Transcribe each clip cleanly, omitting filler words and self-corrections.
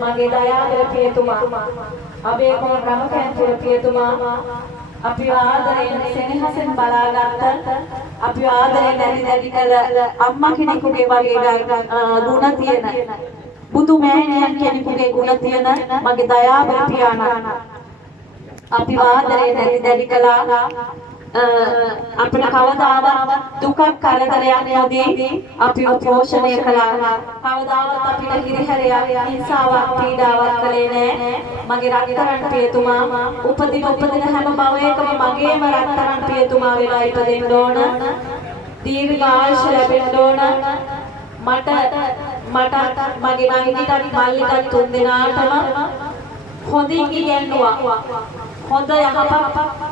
මගේ දයාබර පියතුමා අපේ කොන් රමකැන්තුර පියතුමා අපි ආදරයෙන් සෙනෙහසෙන් බලාගත්ත අපි ආදරයෙන් දැඩි කළ අම්මා කෙනෙකුගේ වගේ ගුණ තියෙන බුදු මෑණියන් කෙනෙකුගේ ගුණ තියෙන මගේ දයාබර පියාණන් අපි ආදරයෙන් දැඩි කළා අපිට කවදාවත් දුකක් කරදරයක් නොදී අපිව පෝෂණය කළා. කවදාවත් අපිට හිරිහැරයක් හිංසාවක් පීඩාවක් කළේ නැහැ. මගේ රත්තරන් පියතුමා උපදින හැම භවයකම මගේම රත්තරන් පියතුමා වෙලා ඉපදෙන්න ඕන. දීර්ඝායුෂ ලැබෙන්න ඕන. මට මගේ නංගිටත් මල්ලිටත් තුන් දෙනාටම හොඳින් ඉගෙනුවා. හොඳ යහපත්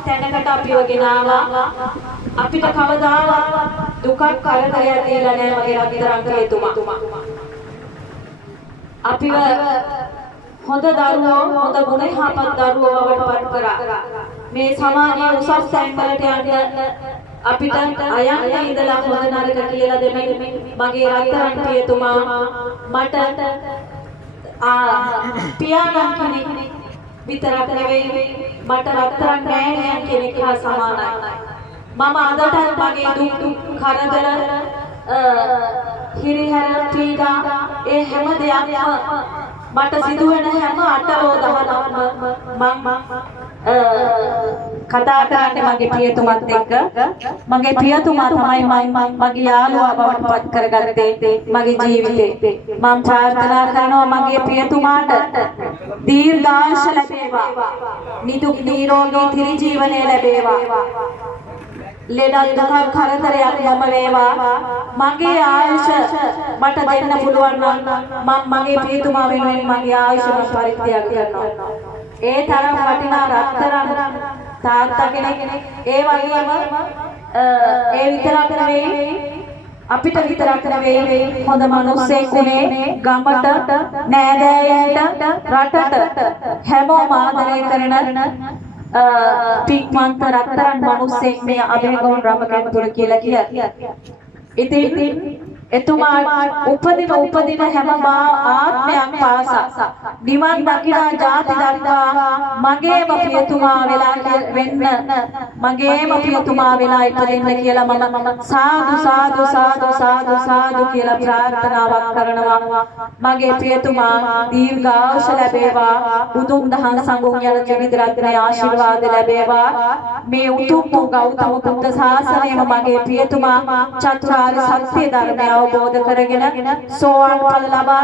තැනකට අපිව ගෙනාවා. අපිට කවදාවත් දුකක් කරදරයක් දීලා නැහැ මගේ රත්තරන් පියතුමා. අපිව හොඳ දරුවෝ හොඳ ගුණ යහපත් දරුවෝ බවට පත් කරා. මේ සමාජයේ උසස් තැන්වලට යන්න අපිට අයන්න ඉඳලා හොඳ නරක කියලා දෙමින් මගේ රත්තරන් පියතුමා මට පියාණන් කෙනෙක් විතරක් නෙවෙයි මට රත්තරන් මෑණියන් කෙනෙක් හා සමානයි. මම අදට මගේ දුක් කරදර හිරිහැර පීඩා ඒ හැම දෙයක්ම මට සිදුවෙන හැම අටලෝ දහනක්ම මම කතා කරන්නේ මගේ පියතුමත් එක්ක. මගේ පියතුමා තමයි මගේ යාළුවා බවට පත් කරගත්තේ මගේ ජීවිතේ. මම ප්‍රාර්ථනා කරනවා මගේ පියතුමාට දීර්ඝායුෂ ලැබේවා. නිදුක් නිරෝගී තිරිජීවනය ලැබේවා. ලෙඩ දුක කරදරයක් යම වේවා. මගේ ආයුෂ මට දෙන්න පුළුවන් නම් මම මගේ පියතුමා වෙනුවෙන් මගේ ආයුෂ පරිත්‍යාග කරනවා. ඒ තරම් වටිනා රත්තරන් තාත්තා කෙනෙක්. ඒ වගේම ඒ විතරක් නෙවෙයි අපිට විතරක් නෙවෙයි හොඳ මිනිස්සෙක් උනේ ගමට නෑදෑයන්ට රටට හැමෝම ආදරය කරන පික්මන්ත රත්තරන් මිනිස්සෙක් මේ අබේගොන් රමකැන්තුර කියලා කියන්නේ. ඉතින් එතුමා උපදින හැම ආත්මයක් පාසා නිවන් දකිනා ජාති දක්වා මගේම පියතුමා වෙලා වෙන්න මගේම පියතුමා වෙලා ඉපදෙන්න කියලා මම සාදු කියලා ප්‍රාර්ථනාවක් කරනවා. මගේ පියතුමා දීර්ඝායුෂ ලැබේවා. බුදුන් දහම් සංඝුන් යන ත්‍රිවිධ රත්නයේ ආශිර්වාද ලැබේවා. මේ උතුම් ගෞතම බුද්ධ ශාසනයම මගේ පියතුමා චතුරාර්ය සත්‍ය ධර්මය අවබෝධ කරගෙන සෝවාන් ඵල ලබා